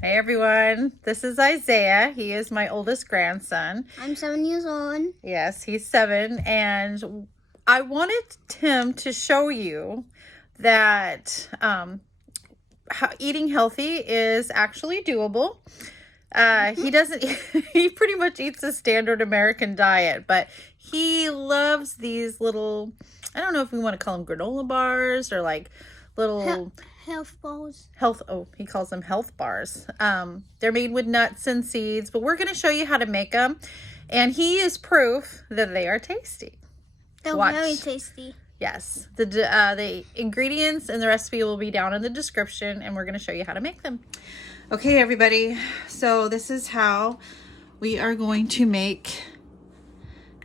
Hey everyone, this is Isaiah. He is my oldest grandson. I'm 7 years old. Yes, he's 7, and I wanted him to show you that eating healthy is actually doable. He doesn't, he pretty much eats a standard American diet, but he loves these little, I don't know if we want to call them granola bars or like little Health balls. He calls them health bars. They're made with nuts and seeds, but we're going to show you how to make them. And he is proof that they are tasty. They're very tasty. Yes. The ingredients and the recipe will be down in the description, and we're going to show you how to make them. Okay, everybody. So this is how we are going to make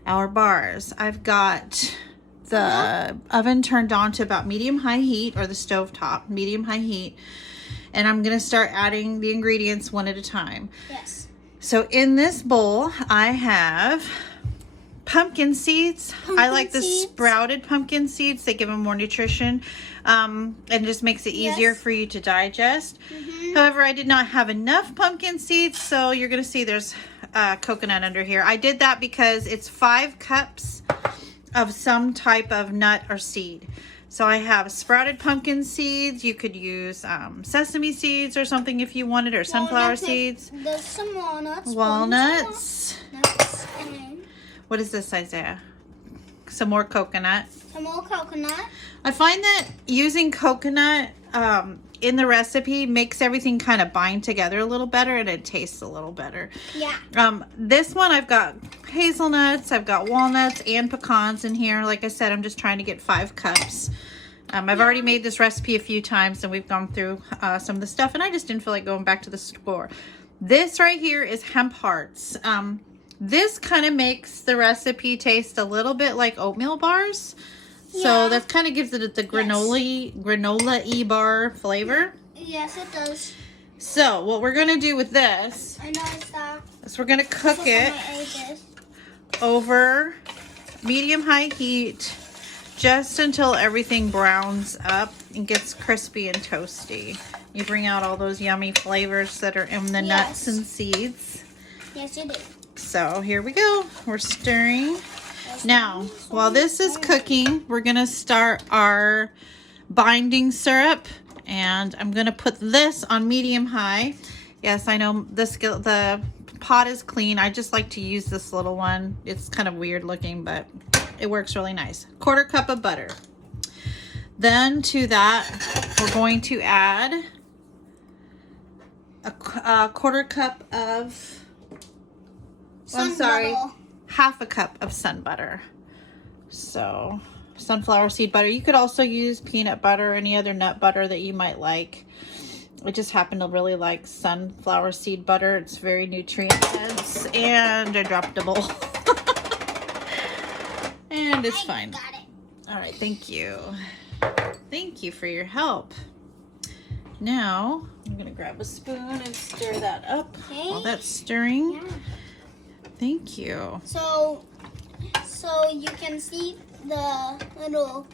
our bars. I've got the oven turned on to about medium-high heat, or the stove top, medium-high heat. And I'm going to start adding the ingredients one at a time. Yes. So in this bowl, I have pumpkin seeds. I like the sprouted pumpkin seeds. They give them more nutrition and just makes it easier for you to digest. However, I did not have enough pumpkin seeds, so you're going to see there's coconut under here. I did that because it's 5 cups of some type of nut or seed. So I have sprouted pumpkin seeds. You could use sesame seeds or something if you wanted, or sunflower seeds. There's some walnuts. Walnuts. Nuts and what is this, Isaiah? Some more coconut. some more coconut. I find that using coconut in the recipe makes everything kind of bind together a little better, and it tastes a little better. Yeah. This one I've got hazelnuts, I've got walnuts and pecans in here. Like I said, I'm just trying to get 5 cups. I've already made this recipe a few times, and we've gone through some of the stuff, and I just didn't feel like going back to the store. This right here is hemp hearts. This kind of makes the recipe taste a little bit like oatmeal bars. So that kind of gives it the granola-y bar flavor. Yes, it does. So what we're going to do with this I noticed that. is we're going to cook it over medium-high heat just until everything browns up and gets crispy and toasty. You bring out all those yummy flavors that are in the nuts and seeds. Yes, you do. So here we go. We're stirring. Now, while this is cooking, we're going to start our binding syrup, and I'm going to put this on medium-high. Yes, I know the pot is clean. I just like to use this little one. It's kind of weird looking, but it works really nice. 1/4 cup of butter. Then to that, we're going to add a 1/4 cup of... I'm sorry. 1/2 cup of sun butter. So sunflower seed butter. You could also use peanut butter or any other nut butter that you might like. I just happen to really like sunflower seed butter. It's very nutrient dense, and I dropped a bowl. And it's fine. Got it. All right, thank you. Thank you for your help. Now I'm gonna grab a spoon and stir that up while that's stirring. Yeah. Thank you. So you can see the little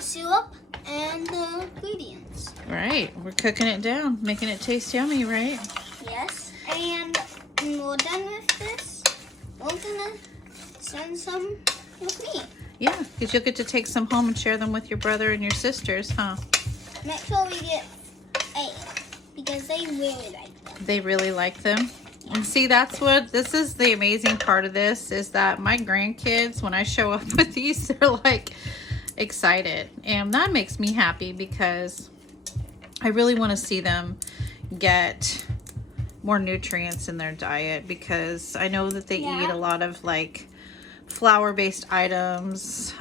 syrup and the ingredients. Right, we're cooking it down, making it taste yummy, right? Yes. And when we're done with this, we're gonna send some with me. Yeah, because you'll get to take some home and share them with your brother and your sisters, huh? Make sure we get 8 because they really like them. They really like them. And see, this is the amazing part of this, is that my grandkids, when I show up with these, they're like excited. And that makes me happy because I really want to see them get more nutrients in their diet, because I know that they eat a lot of like flour-based items.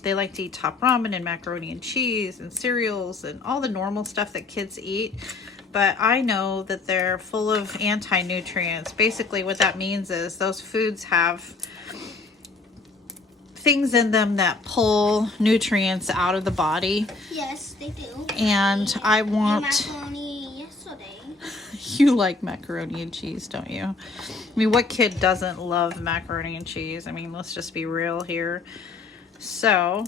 They like to eat top ramen and macaroni and cheese and cereals and all the normal stuff that kids eat. But I know that they're full of anti-nutrients. Basically what that means is those foods have things in them that pull nutrients out of the body. Yes, they do. And I want... Macaroni yesterday. You like macaroni and cheese, don't you? I mean, what kid doesn't love macaroni and cheese? I mean, let's just be real here. So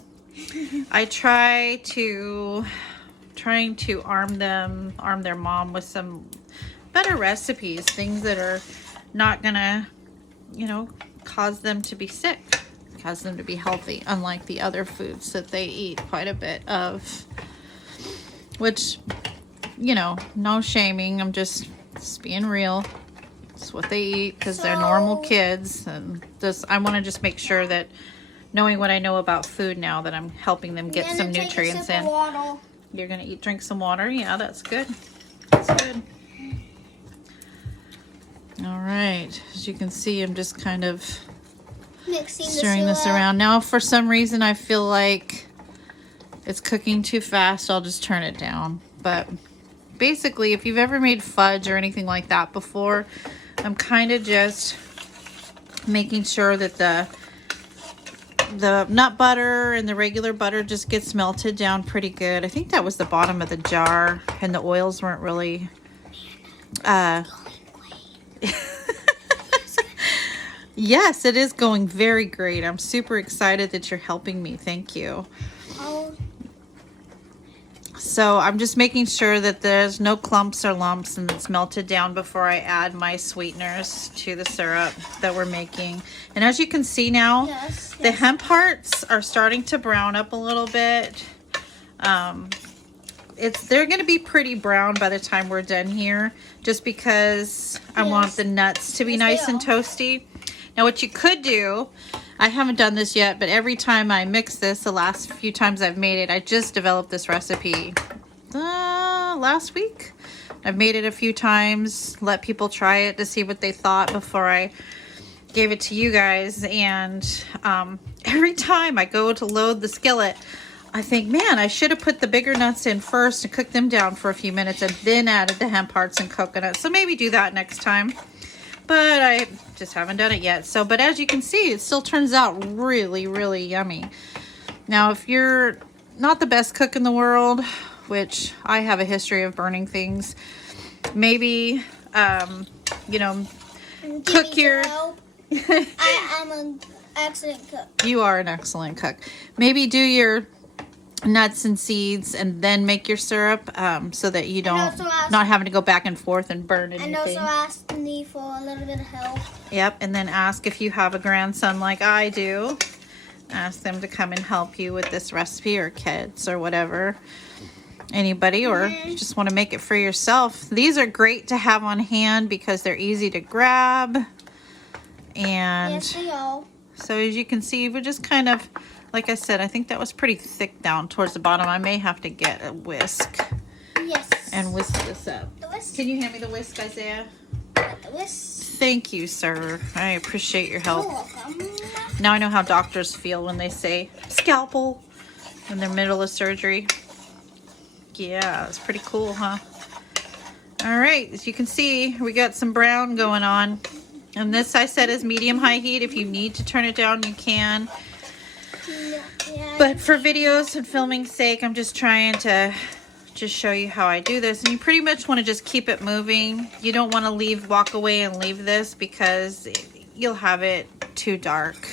I try to trying to arm their mom with some better recipes, things that are not gonna, you know, cause them to be sick, cause them to be healthy, unlike the other foods that they eat quite a bit of. Which, you know, no shaming. I'm just being real. It's what they eat because they're normal kids, and I want to just make sure that, knowing what I know about food now, that I'm helping them get some nutrients in. You're gonna drink some water. Yeah, that's good. That's good. All right, as you can see, I'm just kind of stirring this around. Now, for some reason, I feel like it's cooking too fast. I'll just turn it down. But basically, if you've ever made fudge or anything like that before, I'm kind of just making sure that the nut butter and the regular butter just gets melted down pretty good. I think that was the bottom of the jar, and the oils weren't really yes, it is going very great. I'm super excited that you're helping me. Thank you. So I'm just making sure that there's no clumps or lumps and it's melted down before I add my sweeteners to the syrup that we're making. And as you can see now, the hemp hearts are starting to brown up a little bit. They're going to be pretty brown by the time we're done here, just because I want the nuts to be nice and toasty. Now what you could do, I haven't done this yet, but every time I mix this, the last few times I've made it, I just developed this recipe last week. I've made it a few times, let people try it to see what they thought before I gave it to you guys. And every time I go to load the skillet, I think, man, I should have put the bigger nuts in first and cooked them down for a few minutes and then added the hemp hearts and coconut. So maybe do that next time. But I just haven't done it yet. So, but as you can see, it still turns out really, really yummy. Now, if you're not the best cook in the world, which I have a history of burning things, maybe, you know, cook your... I am an excellent cook. You are an excellent cook. Maybe do your nuts and seeds and then make your syrup, so that you don't not having to go back and forth and burn anything. And also ask me for a little bit of help. Yep, and then ask if you have a grandson like I do. Ask them to come and help you with this recipe, or kids or whatever. Anybody, or just want to make it for yourself. These are great to have on hand because they're easy to grab. And yes, they are. So as you can see, we're just kind of, like I said, I think that was pretty thick down towards the bottom. I may have to get a whisk. Yes. And whisk this up. The whisk. Can you hand me the whisk, Isaiah? The whisk. Thank you, sir. I appreciate your help. You're welcome. Now I know how doctors feel when they say scalpel in their middle of surgery. Yeah, it's pretty cool, huh? All right, as you can see, we got some brown going on. And this I said is medium-high heat. If you need to turn it down, you can. But for videos and filming sake, I'm just trying to just show you how I do this. And you pretty much want to just keep it moving. You don't want to walk away and leave this, because you'll have it too dark.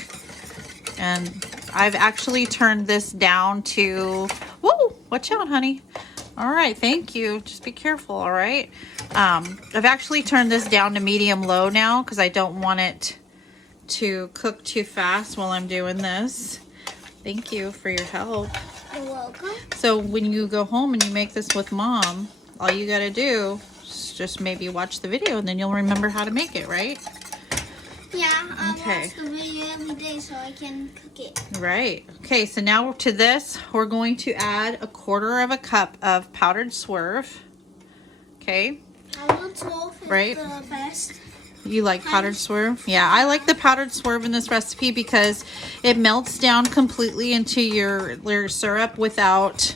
And I've actually turned this down to, whoa, watch out, honey. All right, thank you. Just be careful, all right? I've actually turned this down to medium-low now because I don't want it to cook too fast while I'm doing this. Thank you for your help. You're welcome. So when you go home and you make this with Mom, all you got to do is just maybe watch the video, and then you'll remember how to make it, right? Yeah, I watch the video every day so I can cook it. Right. Okay, so now to this, we're going to add 1/4 cup of powdered swerve. Okay. Powdered swerve is the best. You like powdered swerve? Yeah, I like the powdered swerve in this recipe because it melts down completely into your syrup without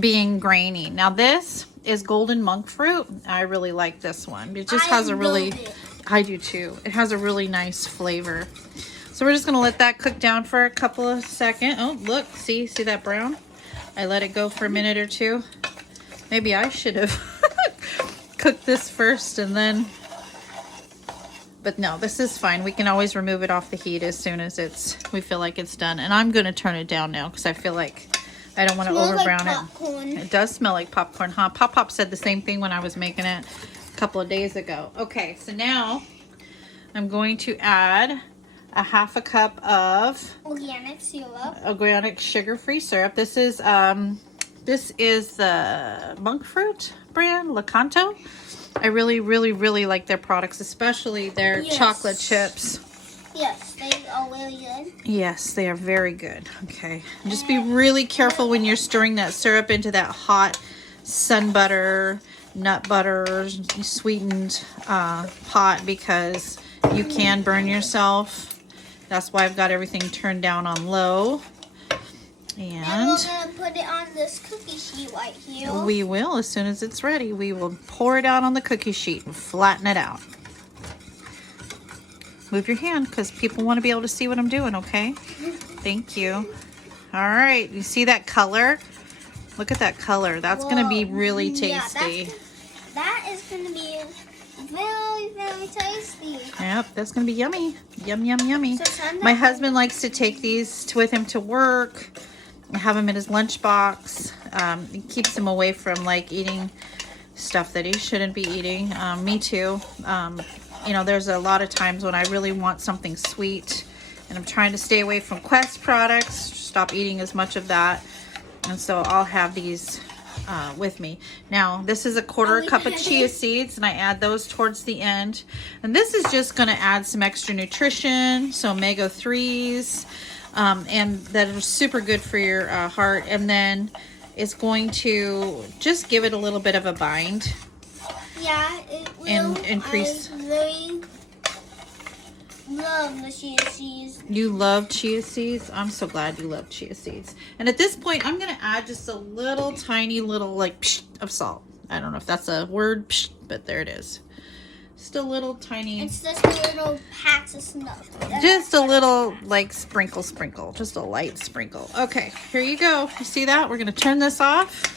being grainy. Now this is golden monk fruit. I really like this one. It just has a really... I do too. It has a really nice flavor. So we're just going to let that cook down for a couple of seconds. Oh, look. See that brown? I let it go for a minute or two. Maybe I should have cooked this first and then... But no, this is fine. We can always remove it off the heat as soon as we feel like it's done. And I'm going to turn it down now because I feel like I don't want to Smells over like brown popcorn. it. It does smell like popcorn, huh? Pop Pop said the same thing when I was making it a couple of days ago. Okay, so now I'm going to add a half a cup of Organic syrup. organic sugar-free syrup. This is the monkfruit brand, Lakanto. I really, really, really like their products, especially their chocolate chips. Yes, they are really good. Yes, they are very good. Okay. Just be really careful when you're stirring that syrup into that hot sunbutter, nut butter, sweetened pot, because you can burn yourself. That's why I've got everything turned down on low. And we're going to put it on this cookie sheet right here. We will, as soon as it's ready, we will pour it out on the cookie sheet and flatten it out. Move your hand because people want to be able to see what I'm doing, okay? Thank you. All right, you see that color? Look at that color. That's going to be really tasty. Yeah, that is going to be very, very tasty. Yep, that's going to be yummy. Yum, yum, yummy. So my husband likes to take these with him to work. Have them in his lunchbox. It keeps him away from like eating stuff that he shouldn't be eating. Me too. You know, there's a lot of times when I really want something sweet and I'm trying to stay away from Quest products, stop eating as much of that. And so I'll have these with me. Now, this is a quarter cup of chia seeds, and I add those towards the end. And this is just going to add some extra nutrition, so omega-3s, and that are super good for your heart. And then it's going to just give it a little bit of a bind. Yeah, it will. And increase. I really love the chia seeds. You love chia seeds? I'm so glad you love chia seeds. And at this point, I'm going to add just a little tiny little like psh of salt. I don't know if that's a word, psh, but there it is. Just a little tiny. It's just a little patch of snow. Just a little like sprinkle. Just a light sprinkle. Okay, here you go. You see that? We're going to turn this off.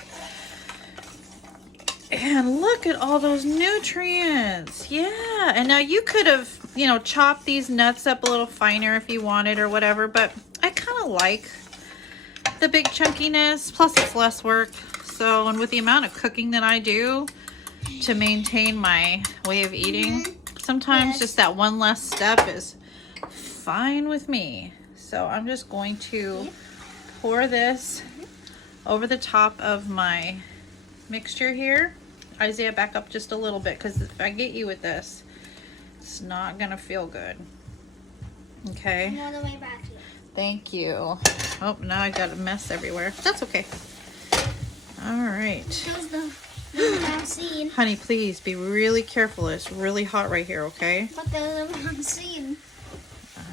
And look at all those nutrients. Yeah. And now you could have, you know, chopped these nuts up a little finer if you wanted or whatever. But I kind of like the big chunkiness. Plus it's less work. So, and with the amount of cooking that I do to maintain my way of eating, sometimes just that one less step is fine with me. So I'm just going to pour this over the top of my mixture here. Isaiah, back up just a little bit, because if I get you with this, it's not gonna feel good. Okay. All the way back here. Thank you. Oh, now I got a mess everywhere. That's okay. All right. Here's the wrong seed. Honey, please be really careful. It's really hot right here, okay? But there's the wrong seed.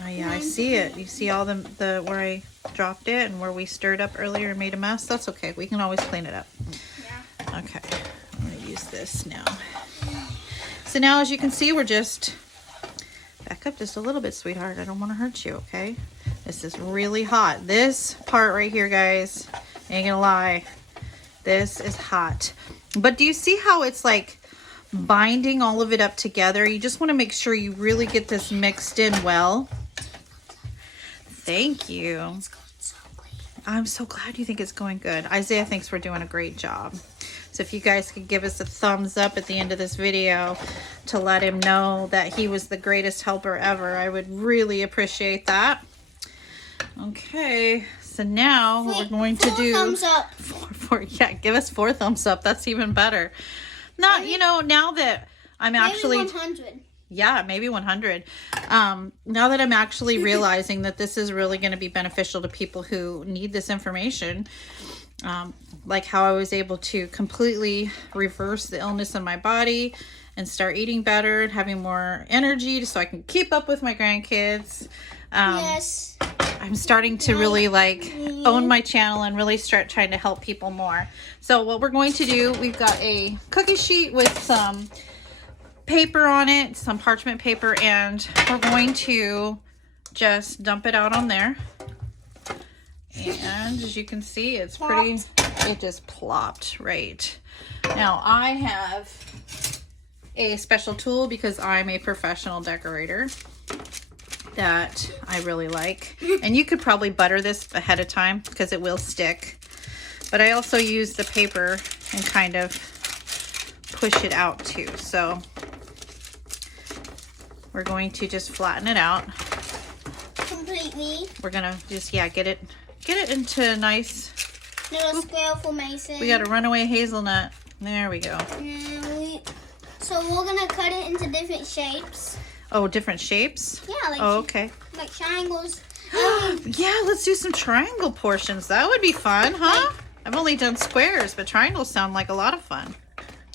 Yeah, I see it. You see all the where I dropped it and where we stirred up earlier and made a mess? That's okay. We can always clean it up. Yeah. Okay. I'm going to use this now. So now, as you can see, we're just... Back up just a little bit, sweetheart. I don't want to hurt you, okay? This is really hot. This part right here, guys, ain't gonna lie. This is hot. But do you see how it's like binding all of it up together? You just want to make sure you really get this mixed in well. Thank you. It's going so good. I'm so glad you think it's going good. Isaiah thinks we're doing a great job. So if you guys could give us a thumbs up at the end of this video to let him know that he was the greatest helper ever, I would really appreciate that. Okay, so now what we're going to do... 4 thumbs up. Yeah, give us 4 thumbs up. That's even better. Not, you know, now that I'm actually... Maybe 100. Yeah, maybe 100. Now that I'm actually realizing that this is really going to be beneficial to people who need this information, like how I was able to completely reverse the illness in my body and start eating better and having more energy so I can keep up with my grandkids. Yes. I'm starting to really like own my channel and really start trying to help people more. So what we're going to do, we've got a cookie sheet with some paper on it, some parchment paper, and we're going to just dump it out on there. And as you can see, it's pretty, it just plopped right. Now I have a special tool because I'm a professional decorator that I really like. And you could probably butter this ahead of time because it will stick. But I also use the paper and kind of push it out too. So we're going to just flatten it out. Completely. We're gonna just, yeah, get it into a nice Little square formation. We got a runaway hazelnut. There we go. So we're gonna cut it into different shapes. Oh, different shapes? Yeah, like okay. Like triangles. Yeah, let's do some triangle portions. That would be fun, huh? I've only done squares, but triangles sound like a lot of fun.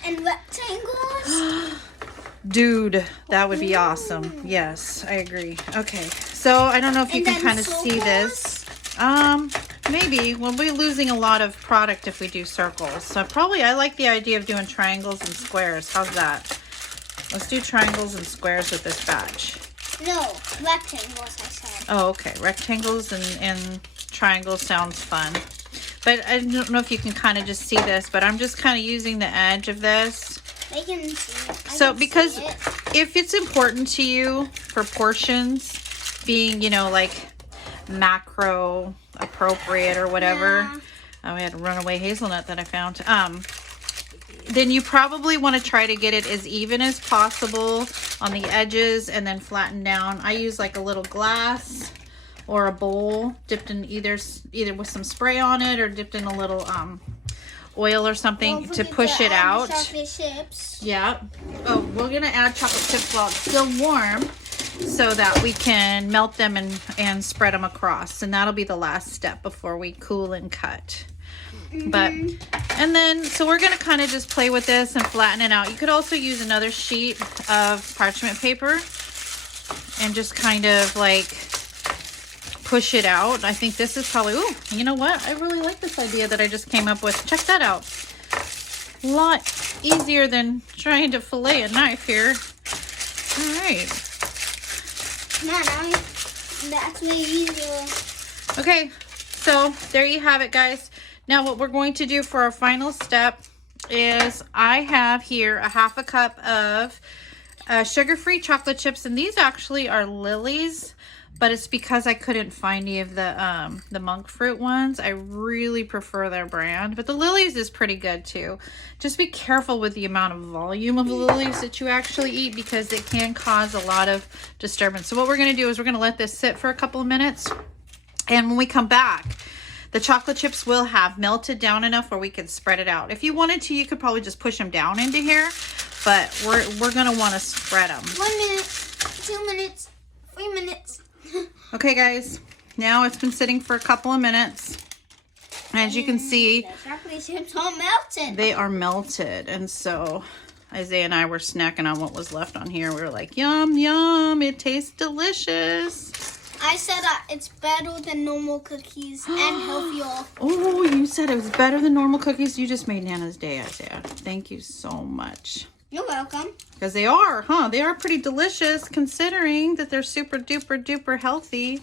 And rectangles. Dude, that would be awesome. Yes, I agree. Okay, so I don't know if you can kind of see this. Maybe. We'll be losing a lot of product if we do circles. So I like the idea of doing triangles and squares. How's that? Let's do triangles and squares with this batch. No, rectangles, I said. Oh, okay. Rectangles and triangles sounds fun. But I don't know if you can kind of just see this, but I'm just kind of using the edge of this. They can see it. So because if it's important to you for portions being, you know, like macro appropriate or whatever. Yeah. We had a runaway hazelnut that I found. Then you probably want to try to get it as even as possible on the edges and then flatten down. I use like a little glass or a bowl dipped in either with some spray on it or dipped in a little oil or something to push it out. Chocolate chips. Yeah. Oh, we're gonna add chocolate chips while it's still warm so that we can melt them and spread them across. And that'll be the last step before we cool and cut. But, and then, so we're going to kind of just play with this and flatten it out. You could also use another sheet of parchment paper and just kind of like push it out. I think this is probably, ooh, you know what? I really like this idea that I just came up with. Check that out. A lot easier than trying to fillet a knife here. All right. That's way easier. Okay, so there you have it, guys. Now what we're going to do for our final step is I have here a half a cup of sugar-free chocolate chips, and these actually are Lily's, but it's because I couldn't find any of the monkfruit ones. I really prefer their brand, but the Lily's is pretty good too. Just be careful with the amount of volume of Lily's that you actually eat because it can cause a lot of disturbance. So what we're going to do is we're going to let this sit for a couple of minutes, and when we come back, the chocolate chips will have melted down enough where we can spread it out. If you wanted to, you could probably just push them down into here, but we're gonna want to spread them. 1 minute, 2 minutes, 3 minutes. Okay, guys. Now it's been sitting for a couple of minutes. As you can see, the chocolate chips are melted. They are melted, and so Isaiah and I were snacking on what was left on here. We were like, yum, yum, it tastes delicious. I said that it's better than normal cookies and healthier. Oh, you said it was better than normal cookies? You just made Nana's day, Isaiah. Thank you so much. You're welcome. Because they are, huh? They are pretty delicious considering that they're super duper duper healthy.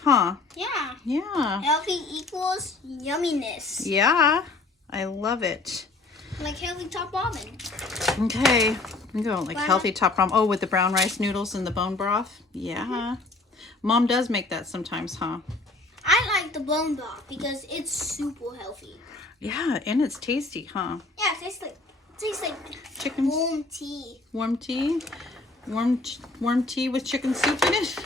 Huh? Yeah. Yeah. Healthy equals yumminess. Yeah. I love it. Like healthy top ramen. Okay. I'm going like healthy top ramen. Oh, with the brown rice noodles and the bone broth. Yeah. Mom does make that sometimes, huh? I like the bone broth because it's super healthy. Yeah, and it's tasty, huh? Yeah, it tastes like chicken warm tea. Warm tea? Warm tea with chicken soup in it?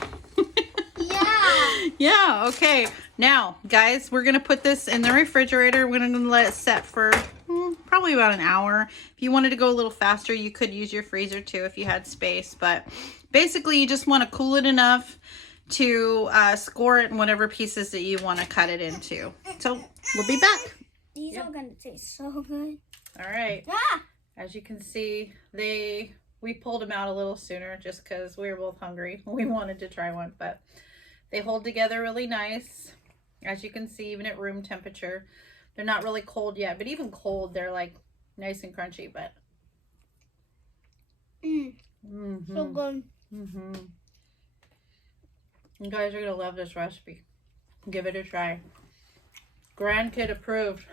Yeah. Yeah, okay. Now, guys, we're going to put this in the refrigerator. We're going to let it set for probably about an hour. If you wanted to go a little faster, you could use your freezer too if you had space. But basically, you just want to cool it enough to score it in whatever pieces that you want to cut it into. So, we'll be back. These are going to taste so good. All right. Ah! As you can see, we pulled them out a little sooner just because we were both hungry. We wanted to try one, but they hold together really nice. As you can see, even at room temperature. They're not really cold yet, but even cold, they're like nice and crunchy, but. So good. You guys are going to love this recipe. Give it a try. Grandkid approved.